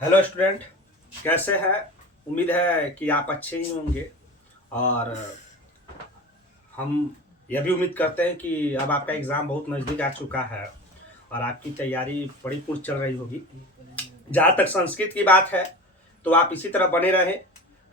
Hello student, कैसे हैं? उम्मीद है कि आप अच्छे ही होंगे। और हम यह भी उम्मीद करते हैं कि अब आपका एग्ज़ाम बहुत नज़दीक आ चुका है और आपकी तैयारी बड़ी पूर्ण चल रही होगी। जहाँ तक संस्कृत की बात है तो आप इसी तरह बने रहें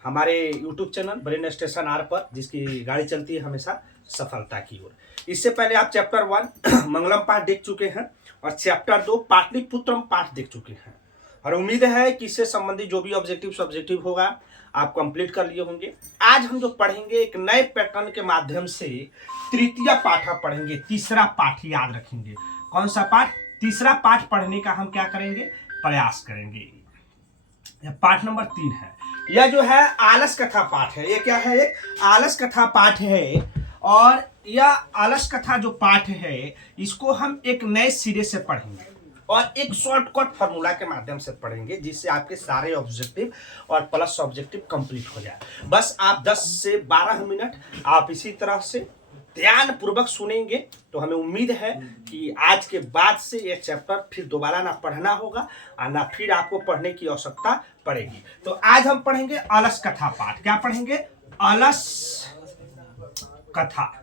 हमारे YouTube channel brain station R पर, जिसकी गाड़ी चलती है हमेशा सफलता की ओर। इससे पहले आप चैप्टर 1 मंगलम पाठ देख चुके हैं और चैप्टर 2 पाटलिपुत्रम पाठ देख चुके हैं। और उम्मीद है कि इससे संबंधित जो भी ऑब्जेक्टिव सब्जेक्टिव होगा आप कंप्लीट कर लिए होंगे। आज हम जो पढ़ेंगे एक नए पैटर्न के माध्यम से तृतीय पाठ पढ़ेंगे, तीसरा पाठ याद रखेंगे। कौन सा पाठ? तीसरा पाठ पढ़ने का हम क्या करेंगे? प्रयास करेंगे। यह पाठ नंबर 3 है। यह जो है आलस कथा पाठ है। यह क्या है? एक आलस कथा पाठ है। और यह आलस कथा जो पाठ है इसको हम एक नए सिरे से पढ़ेंगे और एक शॉर्टकट फार्मूला के माध्यम से पढ़ेंगे, जिससे आपके सारे ऑब्जेक्टिव और प्लस ऑब्जेक्टिव कंप्लीट हो जाए। बस आप 10 से 12 मिनट आप इसी तरह से ध्यान पूर्वक सुनेंगे तो हमें उम्मीद है कि आज के बाद से यह चैप्टर फिर दोबारा ना पढ़ना होगा और ना फिर आपको पढ़ने की आवश्यकता पड़ेगी। तो आज हम पढ़ेंगे अलस कथा पाठ। क्या पढ़ेंगे? अलस कथा।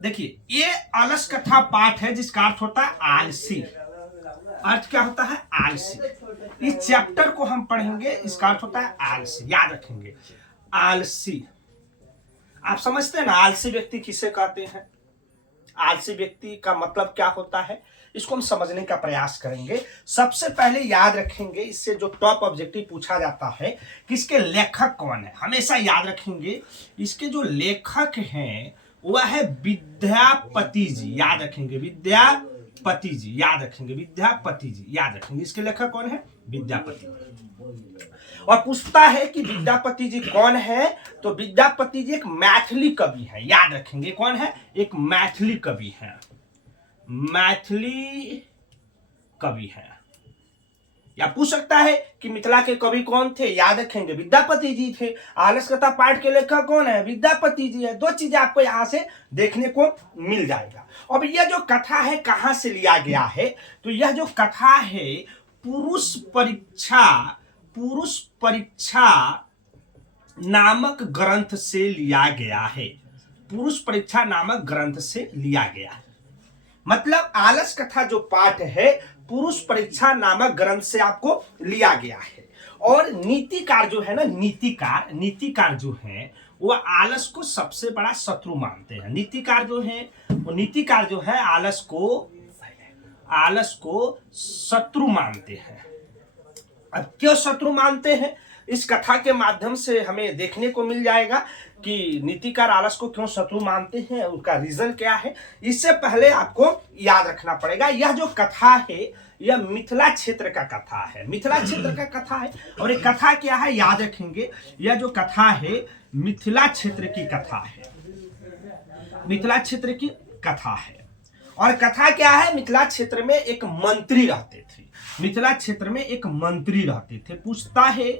देखिए, ये अलस कथा पाठ है जिसका अर्थ होता है आलसी। अर्थ क्या होता है? आलसी। इस चैप्टर को हम पढ़ेंगे, इसका अर्थ होता है आलसी। याद रखेंगे, आलसी। आप समझते हैं ना आलसी व्यक्ति किसे कहते हैं? आलसी व्यक्ति का मतलब क्या होता है, इसको हम समझने का प्रयास करेंगे। सबसे पहले याद रखेंगे, इससे जो टॉप ऑब्जेक्टिव पूछा जाता है कि इसके लेखक कौन है, हमेशा याद रखेंगे इसके जो लेखक हैं वह है विद्यापति जी। याद रखेंगे, विद्यापति जी। याद रखेंगे, विद्यापति जी। याद रखेंगे, इसके लेखक कौन है? विद्यापति। और पूछता है कि विद्यापति जी कौन है, तो विद्यापति जी एक मैथिली कवि है। याद रखेंगे, कौन है? एक मैथिली कवि है। मैथिली कवि है। या पूछ सकता है कि मिथिला के कवि कौन थे? याद रखेंगे, विद्यापति जी थे। आलस कथा पाठ के लेखक कौन है? विद्यापति जी है। दो चीजें आपको यहां से देखने को मिल जाएगा। अब यह जो कथा है कहां से लिया गया है, तो यह जो कथा है पुरुष परीक्षा नामक ग्रंथ से लिया गया है। पुरुष परीक्षा नामक ग्रंथ से लिया गया है। मतलब आलस कथा जो पाठ है पुरुष परीक्षा नामक ग्रंथ से आपको लिया गया है। और नीतिकार जो है ना, नीतिकार जो है वो आलस को सबसे बड़ा शत्रु मानते हैं। नीतिकार जो है आलस को शत्रु मानते हैं। अब क्यों शत्रु मानते हैं, इस कथा के माध्यम से हमें देखने को मिल जाएगा कि नीतिकार आलस को क्यों शत्रु मानते हैं, उनका रीजन क्या है। इससे पहले आपको याद रखना पड़ेगा, यह जो कथा है यह मिथिला क्षेत्र का कथा है। मिथिला क्षेत्र का कथा है। और ये कथा क्या है? याद रखेंगे, यह जो कथा है मिथिला क्षेत्र की कथा है। मिथिला क्षेत्र की कथा है। और कथा क्या है? मिथिला क्षेत्र में एक मंत्री रहते थे। मिथिला क्षेत्र में एक मंत्री रहते थे। पूछता है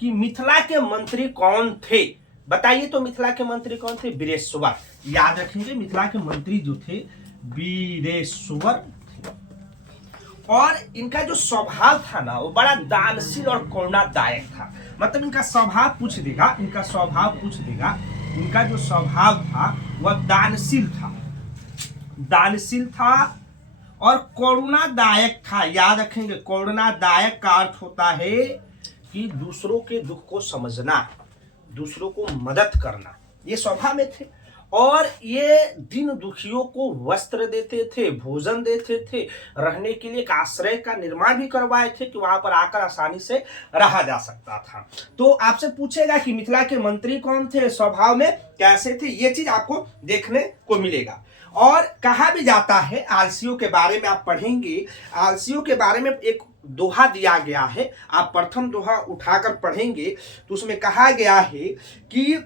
कि मिथिला के मंत्री कौन थे? बताइए तो मिथिला के मंत्री कौन थे? वीरेश्वर। याद रखेंगे, मिथिला के मंत्री जो थे वीरेश्वर थे। और इनका जो स्वभाव था ना वो बड़ा दानशील और करुणादायक था। मतलब इनका स्वभाव पूछ देगा, इनका जो स्वभाव था वह दानशील था और करुणादायक था। याद रखेंगे, करुणादायक का अर्थ होता है कि दूसरों के दुख को समझना, दूसरों को मदद करना, ये स्वभाव में थे। और ये दिन दुखियों को वस्त्र देते थे, भोजन देते थे, रहने के लिए एक आश्रय का निर्माण भी करवाए थे कि वहां पर आकर आसानी से रहा जा सकता था। तो आपसे पूछेगा कि मिथिला के मंत्री कौन थे, स्वभाव में कैसे थे, ये चीज आपको देखने को मिलेगा। और कहा भी जाता है, आलसियों के बारे में आप पढ़ेंगे, आलसियों के बारे में एक दोहा दिया गया है। आप प्रथम दोहा उठाकर पढ़ेंगे तो उसमें कहा गया है कि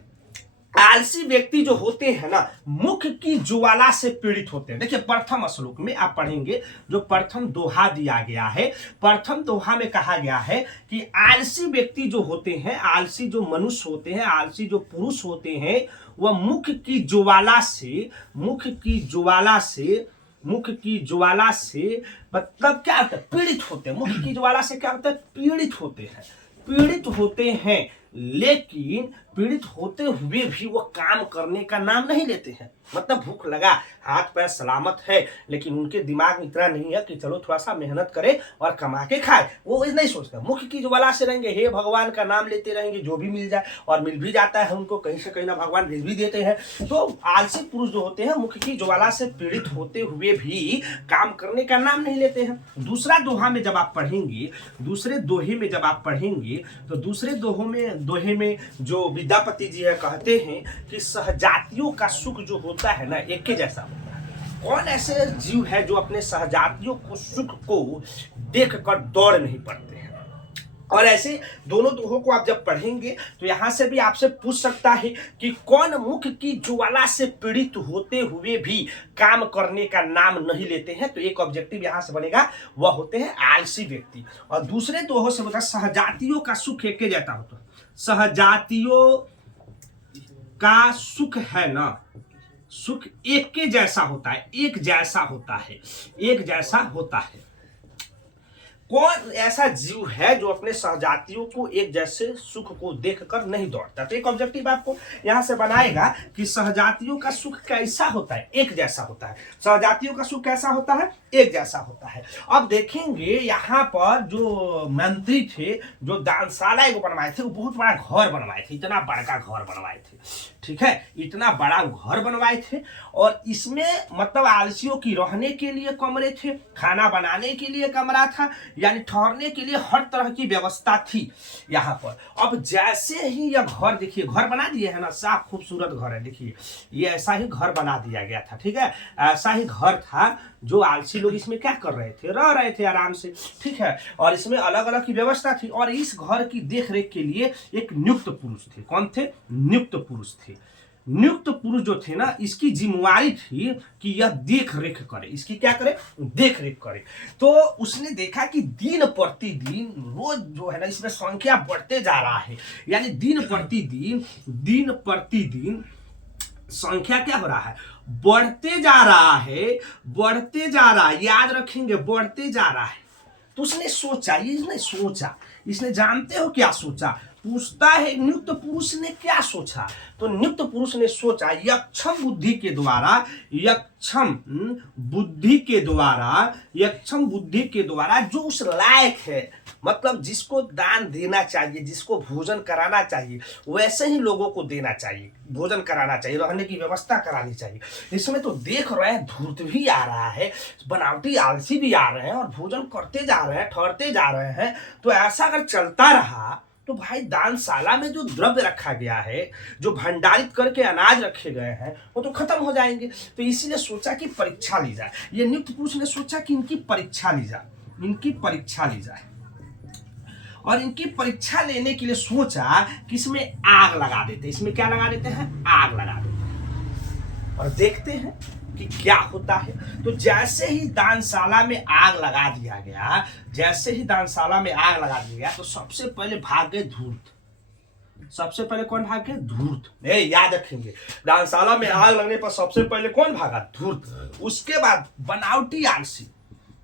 आलसी व्यक्ति जो होते हैं ना मुख की ज्वाला से पीड़ित होते हैं। देखिए, प्रथम श्लोक में आप पढ़ेंगे जो प्रथम दोहा दिया गया है, प्रथम दोहा में कहा गया है कि आलसी व्यक्ति जो होते हैं, आलसी जो मनुष्य होते हैं, आलसी जो पुरुष होते हैं, वह मुख की ज्वाला से मुख की ज्वाला से मतलब क्या होता है, पीड़ित होते हैं। मुख की ज्वाला से क्या होता है, पीड़ित होते हैं, पीड़ित होते हैं, लेकिन पीड़ित होते हुए भी वो काम करने का नाम नहीं लेते हैं। मतलब भूख लगा, हाथ पैर सलामत है, लेकिन उनके दिमाग में इतना नहीं है कि चलो थोड़ा सा मेहनत करे और कमा के खाए, वो नहीं सोचते। मुख की ज्वाला से रहेंगे, हे भगवान का नाम लेते रहेंगे, जो भी मिल जाए, और मिल भी जाता है उनको, कहीं से कहीं ना भगवान भेज भी देते हैं। तो आलसी पुरुष जो होते हैं, मुख की ज्वाला से पीड़ित होते हुए भी काम करने का नाम नहीं लेते हैं। दूसरा दोहा में जब आप पढ़ेंगे, दूसरे दोहे में जब आप पढ़ेंगे, तो दूसरे दोहे में जो विद्यापति जी है कहते हैं कि सहजातियों का सुख जो होता है ना, एक के जैसा होता है। कौन ऐसे जीव है जो अपने सहजातियों को सुख को देख कर दौड़ नहीं पड़ते हैं। और ऐसे दोनों दोहों को आप जब पढ़ेंगे तो यहां से भी आपसे पूछ सकता है कि कौन मुख की ज्वाला से पीड़ित होते हुए भी काम करने का नाम नहीं लेते हैं। तो एक ऑब्जेक्टिव यहां से बनेगा, वह होते हैं आलसी व्यक्ति। और दूसरे दोहों से होता है सहजातियों का सुख एक जैसा होता है। सहजातियों का सुख है ना, सुख एक के जैसा होता है, एक जैसा होता है, एक जैसा होता है। कौन ऐसा जीव है जो अपने सहजातियों को एक जैसे सुख को देखकर नहीं दौड़ता। तो एक ऑब्जेक्टिव आपको यहां से बनाएगा कि सहजातियों का सुख कैसा होता है, एक जैसा होता है। सहजातियों का सुख कैसा होता है, एक जैसा होता है। अब देखेंगे यहां पर जो मंत्री थे, जो दानशाला एगो बनवाए थे, वो बहुत बड़ा घर बनवाए थे, इतना बड़का घर बनवाए थे, ठीक है, इतना बड़ा घर बनवाए थे। और इसमें मतलब आलसियों की रहने के लिए कमरे थे, खाना बनाने के लिए कमरा था, यानी ठहरने के लिए हर तरह की व्यवस्था थी यहाँ पर। अब जैसे ही यह घर, देखिए घर बना दिए है ना, साफ खूबसूरत घर है, देखिए ये ऐसा ही घर बना दिया गया था, ठीक है, ऐसा ही घर था। जो आलसी लोग इसमें क्या कर रहे थे, रह रहे थे आराम से, ठीक है। और इसमें अलग अलग की व्यवस्था थी। और इस घर की देख रेख के लिए एक नियुक्त पुरुष थे। कौन थे, नियुक्त पुरुष थे। नियुक्त पुरुष जो थे ना, इसकी जिम्मेवारी थी कि यह देख रेख करे, इसकी क्या करे, देख रेख करे। तो उसने देखा कि दिन प्रतिदिन रोज जो है ना, इसमें संख्या बढ़ते जा रहा है, यानी दिन प्रतिदिन संख्या क्या हो रहा है, बढ़ते जा रहा है, बढ़ते जा रहा है, याद रखेंगे, बढ़ते जा रहा है। तो उसने सोचा, ये इसने सोचा, इसने जानते हो क्या सोचा, पूछता है नियुक्त पुरुष ने क्या सोचा। तो नियुक्त पुरुष ने सोचा यक्षम बुद्धि के द्वारा, यक्षम बुद्धि के द्वारा जो उस लायक है, मतलब जिसको दान देना चाहिए, जिसको भोजन कराना चाहिए, वैसे ही लोगों को देना चाहिए, भोजन कराना चाहिए, रहने की व्यवस्था करानी चाहिए। इसमें तो देख रहे हैं धूर्त भी आ रहा है, बनावटी आलसी भी आ रहे हैं, और भोजन करते जा रहे हैं, ठहरते जा रहे हैं। तो ऐसा अगर चलता रहा तो भाई दानशाला में जो द्रव्य रखा गया है, जो भंडारित करके अनाज रखे गए हैं, वो तो खत्म हो जाएंगे। तो इसीलिए सोचा कि परीक्षा ली जाए। ये नियुक्त पुरुष ने सोचा कि इनकी परीक्षा ली जाए, इनकी परीक्षा ली जाए। और इनकी परीक्षा लेने के लिए सोचा कि इसमें आग लगा देते। इसमें क्या लगा देते हैं, आग लगा देते हैं, और देखते हैं कि क्या होता है। तो जैसे ही दानशाला में आग लगा दिया गया, जैसे ही दानशाला में आग लगा दिया गया, तो सबसे पहले भाग गए धूर्त। सबसे पहले कौन भाग गए, धूर्त। याद रखेंगे, दानशाला में आग लगने पर सबसे पहले कौन भागा, धूर्त। उसके बाद बनावटी आलसी,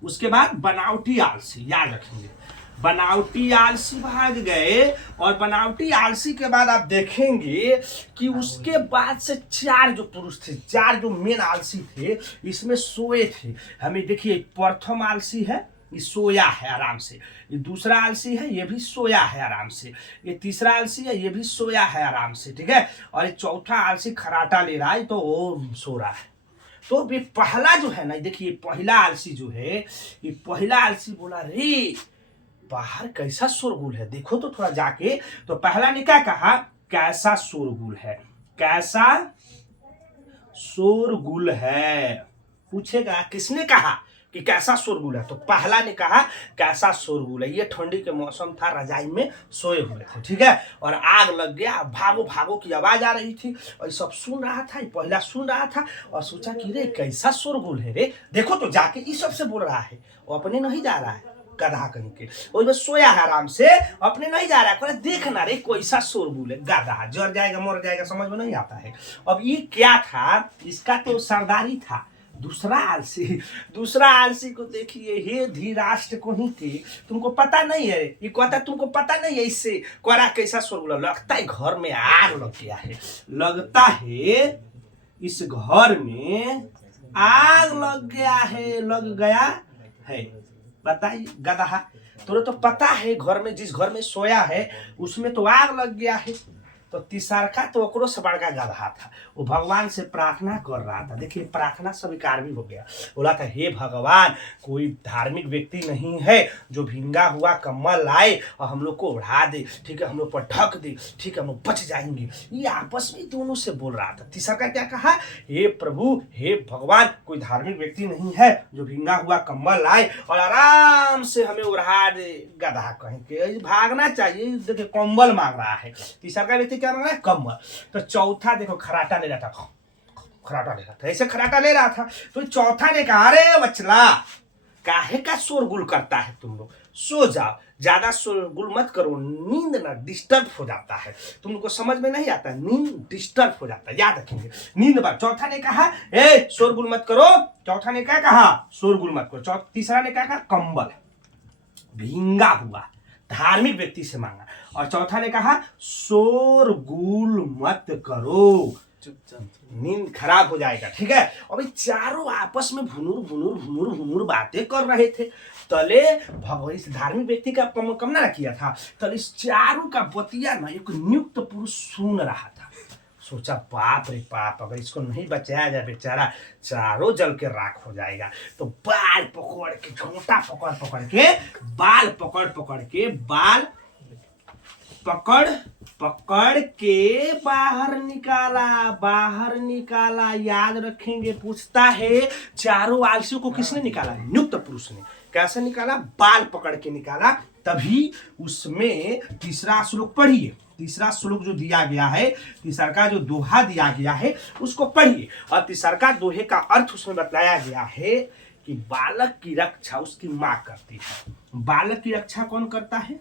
उसके बाद बनावटी आलसी, याद रखेंगे, बनावटी आलसी भाग गए। और बनावटी आलसी के बाद आप देखेंगे कि उसके बाद से चार जो पुरुष थे, चार जो मेन आलसी थे, इसमें सोए थे। हमें देखिए, प्रथम आलसी है, ये सोया है आराम से। ये दूसरा आलसी है, ये भी सोया है आराम से। ये तीसरा आलसी है, ये भी सोया है आराम से, ठीक है। और ये चौथा आलसी खराटा ले रहा है, तो वो सो रहा है। तो ये पहला जो है ना, देखिए पहला आलसी जो है, ये पहला आलसी बोला, रे बाहर कैसा शोरगुल है, देखो तो थोड़ा जाके। तो पहला ने क्या कहा, कैसा शोरगुल है, कैसा शोरगुल है। पूछेगा किसने कहा कि कैसा शोरगुल है, तो पहला ने कहा कैसा शोरगुल है। ये ठंडी के मौसम था, रजाई में सोए हुए थे, ठीक है, और आग लग गया, भागो भागो की आवाज आ रही थी, और ये सब सुन रहा था, पहला सुन रहा था, और सोचा कि रे कैसा शोरगुल है रे, देखो तो जाके। इस सबसे बोल रहा है, वो अपने नहीं जा रहा है, गधा कहीं के, वो बस सोया है आराम से, अपने नहीं जा रहा है। देखना रे कैसा शोरगुल है, गधा जर जाएगा, मर जाएगा, समझ में नहीं आता है। अब ये क्या था, इसका तो सरदारी था, दूसरा आलसी को देखिए, हे धीराष्ट्र को ही के, तुमको पता नहीं है, ये कहता तुमको पता नहीं है, इससे कोरा कैसा स्वर्ग लगता है घर में आग लग गया है, लगता है इस घर में आग लग गया है। बताइए गधा, तुझे तो पता है घर में, जिस घर में सोया है उसमें तो आग लग गया है। तो तीसरका तो ओकरो से बड़का गधा था, वो भगवान से प्रार्थना कर रहा था। देखिए प्रार्थना स्वीकार भी हो गया। बोला था हे भगवान, कोई धार्मिक व्यक्ति नहीं है जो भींगा हुआ कम्बल लाए और हम लोग को उड़ा दे, ठीक है, हम लोग पर ढक दे, ठीक है, हम लोग बच जाएंगे। ये आपस में दोनों से बोल रहा था। तीसरका क्या कहा, हे प्रभु, हे भगवान, कोई धार्मिक व्यक्ति नहीं है जो भींगा हुआ कम्बल लाए और आराम से हमें उड़ा दे। गधा कहीं के भागना चाहिए, देखिए कम्बल मांग रहा है। तीसरका व्यक्ति क्या मांग रहा है, कम्बल। तो चौथा देखो खराटा ले रहा था, ऐसे खराटा ले रहा था। तो चौथा ने कहा, अरे बचला, काहे का शोरगुल करता है तुम लोग, सो जाओ, ज्यादा शोरगुल मत करो, नींद ना डिस्टर्ब हो जाता है। तुमको समझ में नहीं आता, नींद डिस्टर्ब हो जाता है, याद रखेंगे, नींद बार। चौथा ने कहा ए शोरगुल मत करो, चौथा ने क्या कहा, शोरगुल मत करो। तीसरा ने क्या कहा, कंबल भींगा हुआ धार्मिक व्यक्ति से मांगा। और चौथा ने कहा शोरगुल मत करो, नींद खराब हो जाएगा, ठीक है। और चारों आपस में भुनुर बातें कर रहे थे। तले भगवान इस धार्मिक व्यक्ति का कामना किया था, तले इस चारों का बतिया ना एक नियुक्त पुरुष सुन रहा था। सोचा बाप रे बाप, अगर इसको नहीं बचाया जाए बेचारा चारों जल के राख हो जाएगा। तो बाल पकड़ के, झोंटा पकड़ के, बाल पकड़ के बाहर निकाला। याद रखेंगे, पूछता है चारों आलसियों को किसने निकाला, नियुक्त पुरुष ने। कैसे निकाला, बाल पकड़ के निकाला। तभी उसमें तीसरा श्लोक पढ़िए, तीसरा श्लोक जो दिया गया है, तीसरा का जो दोहा दिया गया है उसको पढ़िए। और तीसरा का दोहे का अर्थ उसमें बताया गया है कि बालक की रक्षा उसकी माँ करती है। बालक की रक्षा कौन करता है,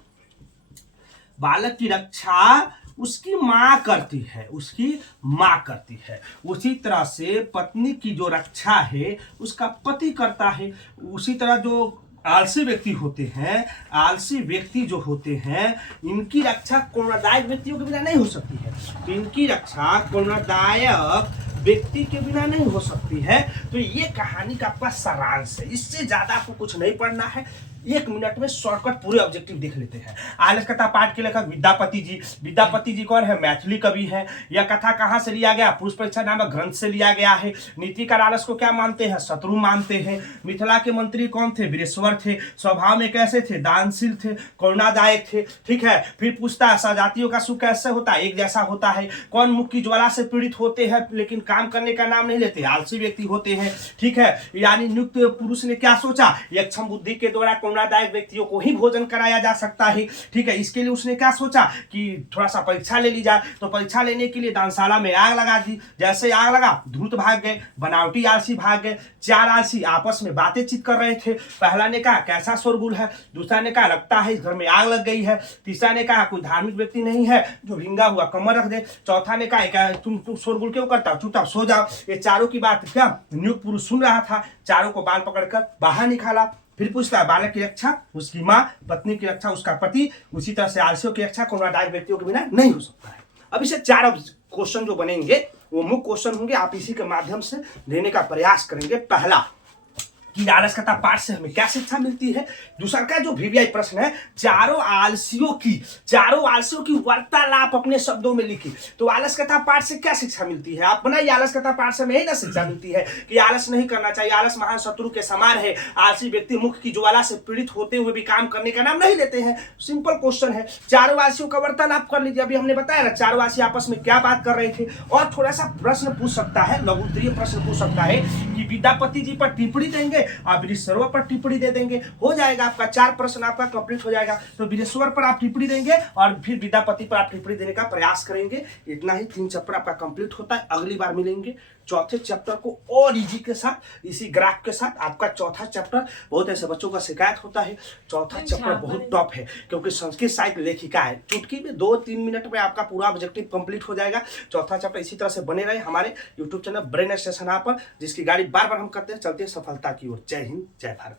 बालक की रक्षा उसकी माँ करती है, उसकी माँ करती है। उसी तरह से पत्नी की जो रक्षा है उसका पति करता है। उसी तरह जो आलसी व्यक्ति होते हैं, आलसी व्यक्ति जो होते हैं, इनकी रक्षा कोरोनादायक व्यक्तियों के बिना नहीं हो सकती है। तो इनकी रक्षा कोरोनादायक व्यक्ति के बिना नहीं हो सकती है। तो ये कहानी का आपका सारांश है, इससे ज्यादा आपको कुछ नहीं पढ़ना है। 1 मिनट में शॉर्टकट पूरे ऑब्जेक्टिव देख लेते हैं। आलस कथा पाठ के लेखक विद्यापति जी कौन है, मैथिली कवि है। यह कथा कहाँ से लिया गया, पुरुष परीक्षा नामक ग्रंथ से लिया गया है। नीतिकार आलस को क्या मानते हैं, शत्रु मानते हैं। मिथिला के मंत्री कौन थे, वीरेश्वर थे। स्वभाव में कैसे थे, दानशील थे, करुणादायक थे, ठीक है। फिर पूछता है सजातियों का सुख कैसे होता है, एक जैसा होता है। कौन मुख की ज्वाला से पीड़ित होते हैं लेकिन काम करने का नाम नहीं लेते, आलसी व्यक्ति होते हैं, ठीक है। यानी नियुक्त पुरुष ने क्या सोचा, यक्षम बुद्धि के द्वारा कोरोनादायक व्यक्तियों को ही भोजन कराया जा सकता है, ठीक है। इसके लिए उसने क्या सोचा कि थोड़ा सा परीक्षा ले ली जाए। तो परीक्षा लेने के लिए दानशाला में आग लगा दी। जैसे आग लगा, धूर्त भाग गए, बनावटी आलसी भाग गए। 4 आलसी आपस में बातचीत कर रहे थे। पहला ने कहा कैसा शोरगुल है, दूसरा ने कहा लगता है इस घर में आग लग गई है, तीसरा ने कहा कोई धार्मिक व्यक्ति नहीं है जो भींगा हुआ कमर रख दे, चौथा ने कहा तुम शोरगुल क्यों करता हो, चुपचाप सो जाओ। ये चारों की बात क्या नियुक्त पुरुष सुन रहा था। चारों को बाल पकड़कर बाहर निकाला। फिर पूछता है बालक की रक्षा उसकी माँ, पत्नी की रक्षा उसका पति। उसी तरह से आलसियों की रक्षा कोरोनादायक व्यक्तियों के बिना नहीं हो सकता है। अब इसे 4 क्वेश्चन जो बनेंगे वो मुख्य क्वेश्चन होंगे, आप इसी के माध्यम से देने का प्रयास करेंगे। पहला कि आलस कथा पाठ से हमें क्या शिक्षा मिलती है। दूसरा का जो वीवीआई प्रश्न है, चारों आलसियों की वार्तालाप अपने शब्दों में लिखी। तो आलस कथा पाठ से क्या शिक्षा मिलती है, आप बनाइए। आलस कथा पाठ से यही ना शिक्षा मिलती है कि आलस नहीं करना चाहिए, आलस महान शत्रु के समान है। आलसी व्यक्ति मुख की ज्वाला से पीड़ित होते हुए भी काम करने का नाम नहीं लेते हैं। सिंपल क्वेश्चन है, चारों आलसियों का वार्तालाप कर लीजिए। अभी हमने बताया ना चारों आलसी आपस में क्या बात कर रहे थे। और थोड़ा सा प्रश्न पूछ सकता है, लघु उत्तरीय प्रश्न पूछ सकता है कि विद्यापति जी पर टिप्पणी देंगे देंगे और बृहस्पतिवार पर टिप्पणी दे देंगे, हो जाएगा आपका 4 प्रश्न आपका कंप्लीट हो जाएगा। तो बृहस्पतिवार पर आप टिप्पणी देंगे और फिर विद्यापति पर आप टिप्पणी देने का प्रयास करेंगे। इतना ही 3 चैप्टर आपका कंप्लीट होता है। अगली बार मिलेंगे चौथे चैप्टर को और इजी के साथ, इसी ग्राफ के साथ। आपका चौथा चैप्टर, बहुत ऐसे बच्चों का शिकायत होता है, चौथा चैप्टर बहुत टफ है क्योंकि संस्कृत साहित्य लेखिका है। चुटकी में 2-3 मिनट में आपका पूरा ऑब्जेक्टिव कंप्लीट हो जाएगा। चौथा चैप्टर इसी तरह से बने रहे हमारे YouTube channel brain station app पर, जिसकी गाड़ी बार बार हम करते हैं, चलते हैं सफलता की ओर। जय हिंद, जय भारत।